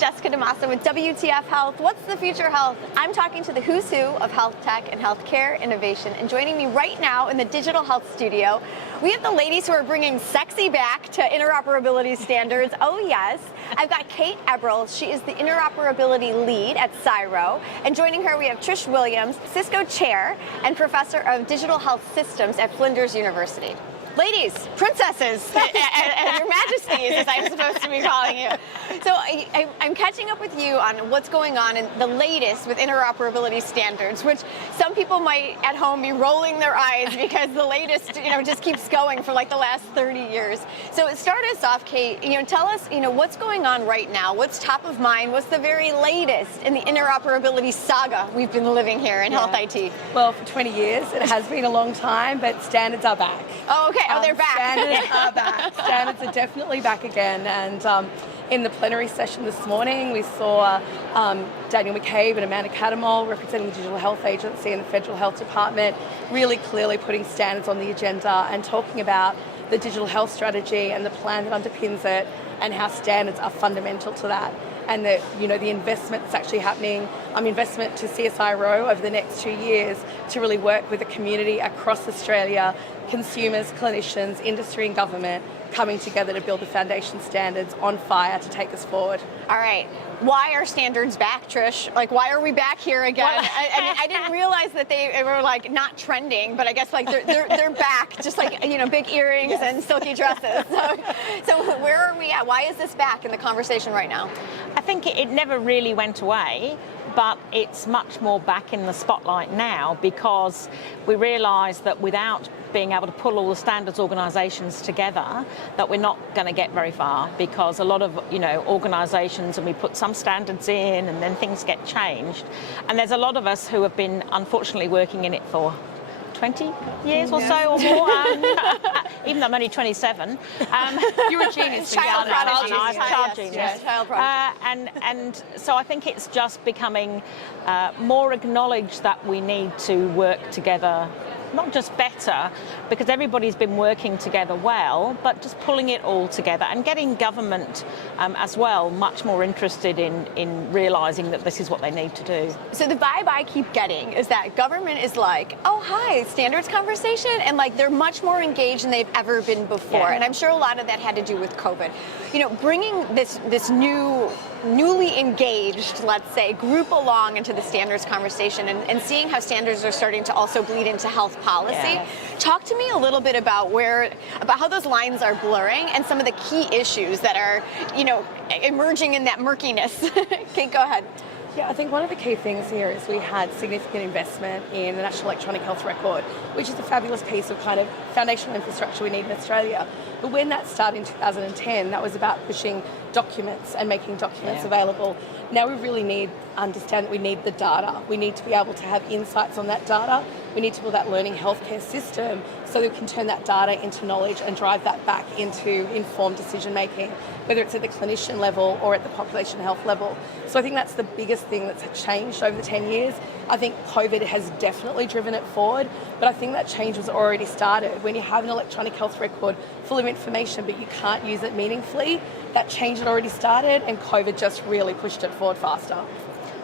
Jessica DeMassa with WTF Health. What's the future of health? I'm talking to the who's who of health tech and healthcare innovation. And joining me right now in the digital health studio, we have the ladies who are bringing sexy back to interoperability standards. Oh yes. I've got Kate Ebrill. She is the Interoperability Lead at CSIRO. And joining her, we have Trish Williams, Cisco Chair and Professor of Digital Health Systems at Flinders University. Ladies, princesses, and your majesties, as I'm supposed to be calling you. So I'm catching up with you on what's going on in the latest with interoperability standards, which some people might at home be rolling their eyes because the latest, just keeps going for like the last 30 years. So start us off, Kate. Tell us, what's going on right now. What's top of mind? What's the very latest in the interoperability saga we've been living here in health IT? Well, for 20 years, it has been a long time, but standards are back. Oh, okay. Oh, they're back. Standards are back. Standards are definitely back again. And in the plenary session this morning, we saw Daniel McCabe and Amanda Cattermole representing the Digital Health Agency and the Federal Health Department really clearly putting standards on the agenda and talking about the digital health strategy and the plan that underpins it and how standards are fundamental to that. And the investment that's actually happening, investment to CSIRO over the next 2 years to really work with the community across Australia, consumers, clinicians, industry and government coming together to build the foundation standards on fire to take us forward. All right. Why are standards back, Trish? Like, why are we back here again? Well, I didn't realize that they were like not trending, but I guess like they're back, just like big earrings and silky dresses. So where are we at? Why is this back in the conversation right now? I think it never really went away, but it's much more back in the spotlight now because we realise that without being able to pull all the standards organisations together, that we're not going to get very far because a lot of organisations, and we put some standards in and then things get changed, and there's a lot of us who have been unfortunately working in it for 20 years or so or more, even though I'm only 27. You're a genius. Child prodigy. And so I think it's just becoming more acknowledged that we need to work together, not just better, because everybody's been working together well, but just pulling it all together and getting government as well much more interested in realising that this is what they need to do. So the vibe I keep getting is that government is like, oh, hi, standards conversation, and like they're much more engaged than they've ever been before. Yeah. And I'm sure a lot of that had to do with COVID. Bringing this newly engaged, let's say, group along into the standards conversation and seeing how standards are starting to also bleed into health policy. Yeah. Talk to me a little bit about how those lines are blurring and some of the key issues that are, emerging in that murkiness. Kate, go ahead. Yeah, I think one of the key things here is we had significant investment in the National Electronic Health Record, which is a fabulous piece of kind of foundational infrastructure we need in Australia. But when that started in 2010, that was about pushing documents and making documents available. Now we really understand that we need the data. We need to be able to have insights on that data. We need to build that learning healthcare system so that we can turn that data into knowledge and drive that back into informed decision making, whether it's at the clinician level or at the population health level. So I think that's the biggest thing that's changed over the 10 years. I think COVID has definitely driven it forward, but I think that change was already started. When you have an electronic health record full of information but you can't use it meaningfully, that change had already started and COVID just really pushed it forward faster.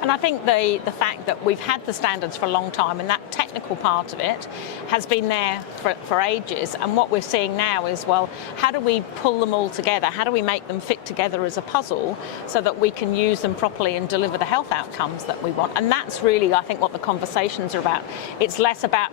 And I think the fact that we've had the standards for a long time and that technical part of it has been there for ages. And what we're seeing now is, well, how do we pull them all together? How do we make them fit together as a puzzle so that we can use them properly and deliver the health outcomes that we want? And that's really, I think, what the conversations are about. It's less about,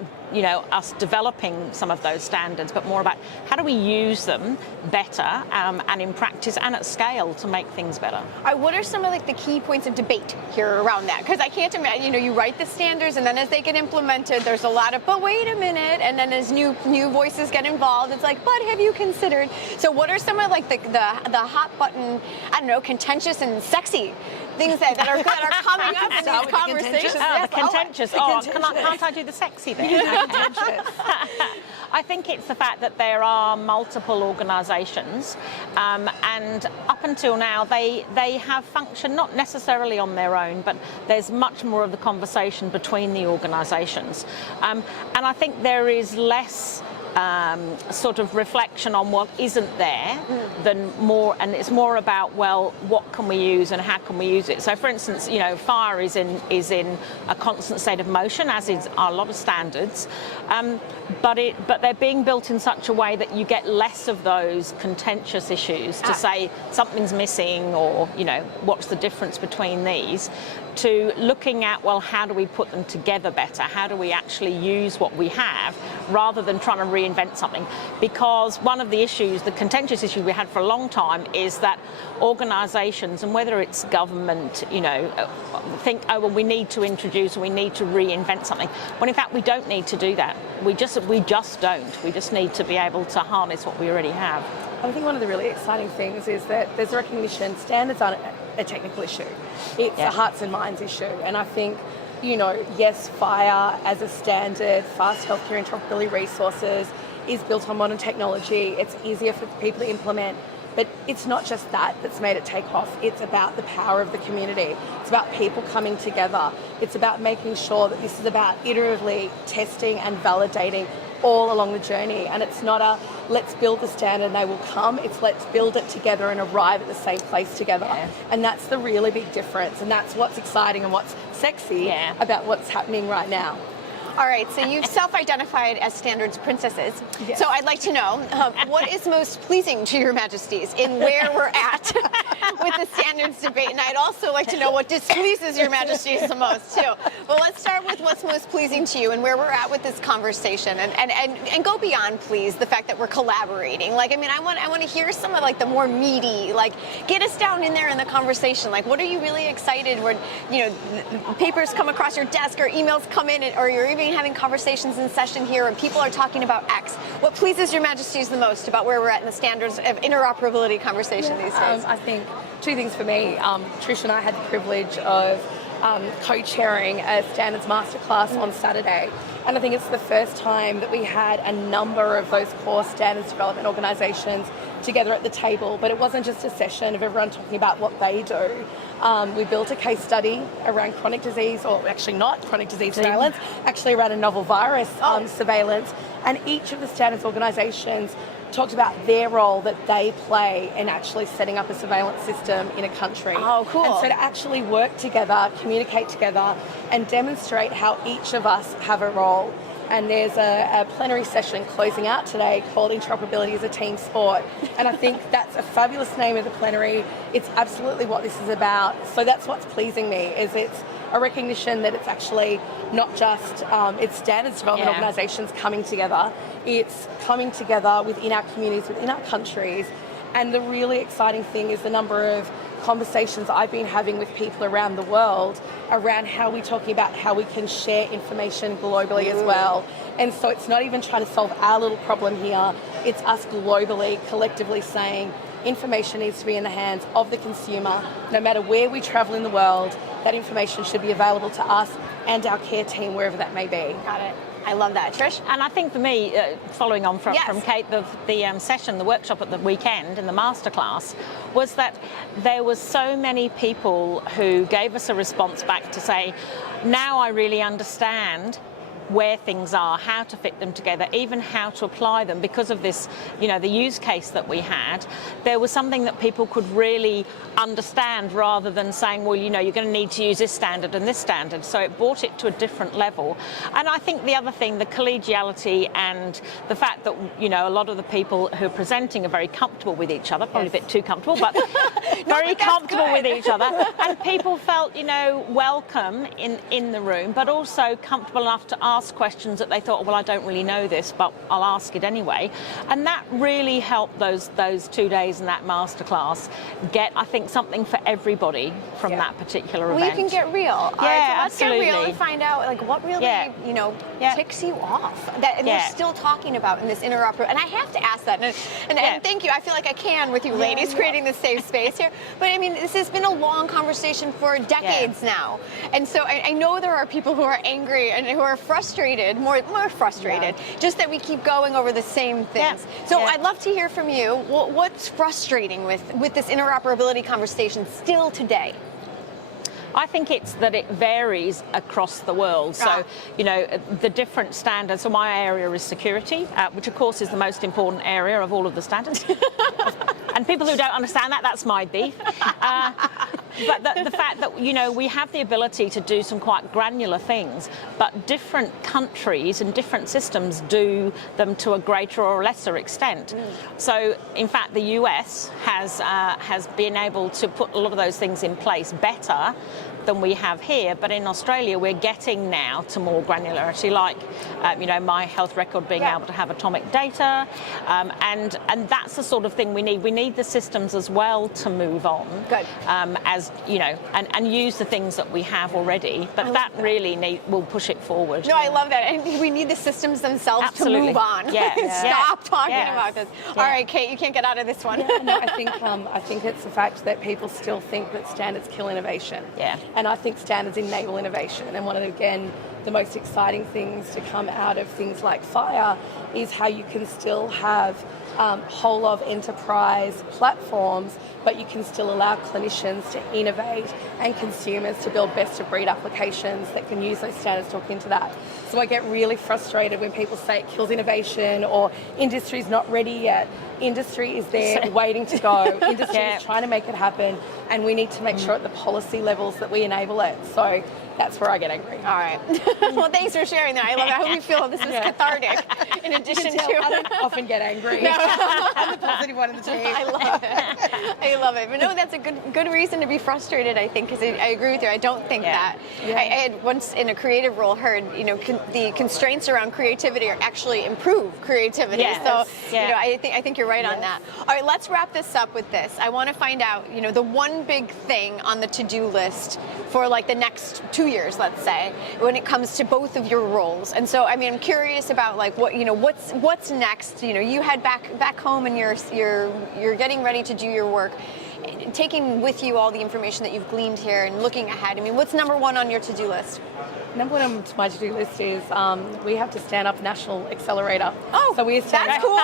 us developing some of those standards, but more about how do we use them better and in practice and at scale to make things better. All right, what are some of the key points of debate here around that? Because I can't imagine, you write the standards and then as they get implemented, there's a lot of, but wait a minute, and then as new voices get involved, it's like, but have you considered? So what are some of the hot button, contentious and sexy things that are coming up in these conversations? The contentious. Can't I do the sexy bit? I think it's the fact that there are multiple organisations, and up until now they have functioned not necessarily on their own, but there's much more of the conversation between the organisations, and I think there is less sort of reflection on what isn't there than more, and it's more about, well, what can we use and how can we use it? So for instance, you know, fire is in a constant state of motion, as is a lot of standards, but they're being built in such a way that you get less of those contentious issues to say something's missing, or, you know, what's the difference between these, to looking at, well, how do we put them together better? How do we actually use what we have rather than trying to reinvent something? Because one of the issues, the contentious issue we had for a long time, is that organisations, and whether it's government, you know, think, oh, well, we need to introduce, we need to reinvent something, when in fact we don't need to do that. We just don't. We just need to be able to harness what we already have. I think one of the really exciting things is that there's recognition standards aren't a technical issue. It's a hearts and minds issue. And I think, you know, yes, fire as a standard, fast healthcare interoperability resources is built on modern technology. It's easier for people to implement. But it's not just that that's made it take off. It's about the power of the community. It's about people coming together. It's about making sure that this is about iteratively testing and validating all along the journey. And it's not a let's build the standard and they will come. It's let's build it together and arrive at the same place together. Yeah. And that's the really big difference. And that's what's exciting and what's sexy about what's happening right now. All right, so you've self-identified as Standards Princesses. Yes. So I'd like to know what is most pleasing to your Majesties in where we're at with the standards debate, and I'd also like to know what displeases your Majesties the most too. But let's start with what's most pleasing to you and where we're at with this conversation, and go beyond, please, the fact that we're collaborating. Like, I mean, I want to hear some of like the more meaty, like, get us down in there in the conversation. Like, what are you really excited when, you know, papers come across your desk or emails come in, or you're even having conversations in session here and people are talking about X. What pleases your Majesties the most about where we're at in the standards of interoperability conversation these days? I think two things for me. Trish and I had the privilege of co-chairing a standards masterclass on Saturday, and I think it's the first time that we had a number of those core standards development organisations together at the table. But it wasn't just a session of everyone talking about what they do. We built a case study around chronic disease, or actually not chronic disease surveillance, actually around a novel virus surveillance, and each of the standards organisations talked about their role that they play in actually setting up a surveillance system in a country. Oh, cool. And so to actually work together, communicate together, and demonstrate how each of us have a role. And there's a plenary session closing out today called Interoperability as a Team Sport. And I think that's a fabulous name of the plenary. It's absolutely what this is about. So that's what's pleasing me, is it's a recognition that it's actually not just it's standards development organisations coming together. It's coming together within our communities, within our countries. And the really exciting thing is the number of conversations I've been having with people around the world around how we're talking about how we can share information globally as well. And so it's not even trying to solve our little problem here. It's us globally, collectively saying information needs to be in the hands of the consumer. No matter where we travel in the world, that information should be available to us and our care team, wherever that may be. Got it. I love that. Trish? And I think for me, following on from Kate, the session, the workshop at the weekend in the masterclass, was that there was so many people who gave us a response back to say, now I really understand where things are, how to fit them together, even how to apply them. Because of this, you know, the use case that we had, there was something that people could really understand, rather than saying, well, you know, you're going to need to use this standard and this standard. So it brought it to a different level. And I think the other thing, the collegiality and the fact that, you know, a lot of the people who are presenting are very comfortable with each other, probably a bit too comfortable, but very comfortable with each other. And people felt, you know, welcome in the room, but also comfortable enough to ask questions that they thought, well, I don't really know this, but I'll ask it anyway. And that really helped those 2 days in that masterclass get, I think, something for everybody from that particular event. Well, you can get real. All right, so let's absolutely. get real and find out, like, what really, you know, ticks you off that we're still talking about in this interoperability. And I have to ask that. And thank you. I feel like I can with you ladies creating this safe space here. But I mean, this has been a long conversation for decades now. And so I know there are people who are angry and who are frustrated, more frustrated, just that we keep going over the same things. So I'd love to hear from you. What's frustrating with this interoperability conversation still today? I think it's that it varies across the world. So, you know, the different standards. So my area is security, which of course is the most important area of all of the standards. And people who don't understand that, that's my beef. But the fact that, you know, we have the ability to do some quite granular things, but different countries and different systems do them to a greater or lesser extent. So, in fact, the US has been able to put a lot of those things in place better than we have here, but in Australia we're getting now to more granularity, like you know, my health record being able to have atomic data, and that's the sort of thing we need. We need the systems as well to move on, as you know, and use the things that we have already. But that really will push it forward. No, I love that, and we need the systems themselves to move on. Stop talking about this. All right, Kate, you can't get out of this one. No, I think it's the fact that people still think that standards kill innovation. And I think standards enable innovation. And one of, again, the most exciting things to come out of things like fire is how you can still have whole of enterprise platforms, but you can still allow clinicians to innovate and consumers to build best of breed applications that can use those standards to hook into that. So I get really frustrated when people say it kills innovation or industry's not ready yet. Industry is there waiting to go. Industry is trying to make it happen, and we need to make sure at the policy levels that we enable it. So that's where I get angry. All right. Well, thanks for sharing that. I love it. I hope you feel this is cathartic in addition to... I don't often get angry. No. I'm the positive one in the team. I love it. I love it. But no, that's a good reason to be frustrated, I think, because I agree with you. I don't think that. I had once in a creative role heard, you know, the constraints around creativity are actually improve creativity. So, you know, I think you're right on that. All right, let's wrap this up with this. I want to find out, you know, the one big thing on the to-do list for like the next 2 years, let's say, when it comes to both of your roles. And so, I mean, I'm curious about like what, you know, what's next. You know, you head back home and you're getting ready to do your work, taking with you all the information that you've gleaned here and looking ahead. I mean, what's number one on your to-do list? Number one on my to-do list is we have to stand up a national accelerator. Oh, so we're that's cool.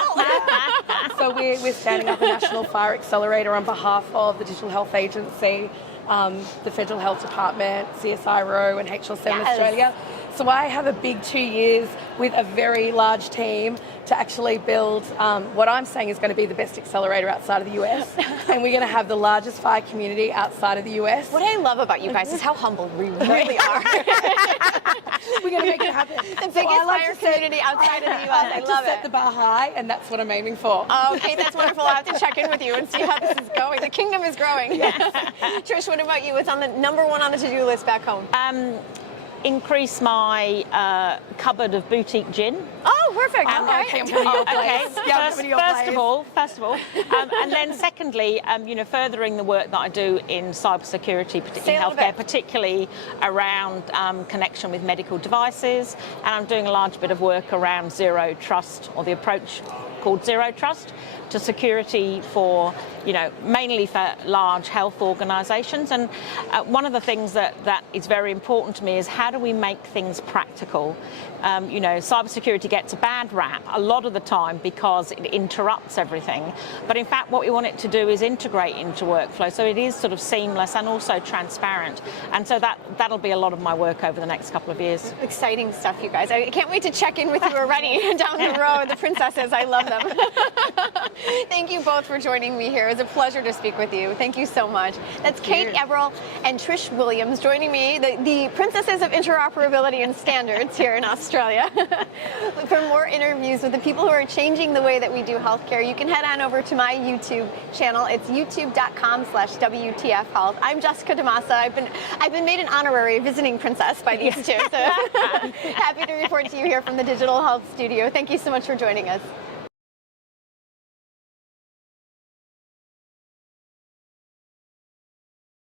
So we're standing up a national fire accelerator on behalf of the Digital Health Agency, the Federal Health Department, CSIRO and HL7 Australia. So I have a big 2 years with a very large team to actually build what I'm saying is going to be the best accelerator outside of the US. And we're going to have the largest fire community outside of the US. What I love about you guys is how humble we really are. We're going to make it happen. The biggest fire community outside of the US. I love it. Set the bar high, and that's what I'm aiming for. Okay, that's wonderful. I'll have to check in with you and see how this is going. The kingdom is growing. Trish, what about you? What's on the number one on the to-do list back home? Increase my cupboard of boutique gin. Oh, perfect. First of all, and then secondly, you know, furthering the work that I do in cybersecurity, in healthcare, particularly around connection with medical devices, and I'm doing a large bit of work around zero trust, or the approach called zero trust to security for, you know, mainly for large health organisations. And one of the things that is very important to me is how do we make things practical? You know, cybersecurity gets a bad rap a lot of the time because it interrupts everything. But in fact, what we want it to do is integrate into workflow, so it is sort of seamless and also transparent. And so that'll be a lot of my work over the next couple of years. Exciting stuff, you guys. I can't wait to check in with you already down the road. The princesses, I love them. Thank you both for joining me here. It was a pleasure to speak with you. Thank you so much. That's Kate Ebrill and Trish Williams joining me, the princesses of interoperability and standards here in Australia. For more interviews with the people who are changing the way that we do healthcare, you can head on over to my YouTube channel. It's youtube.com/WTF Health. I'm Jessica DeMassa. I've been made an honorary visiting princess by these two. So happy to report to you here from the Digital Health Studio. Thank you so much for joining us.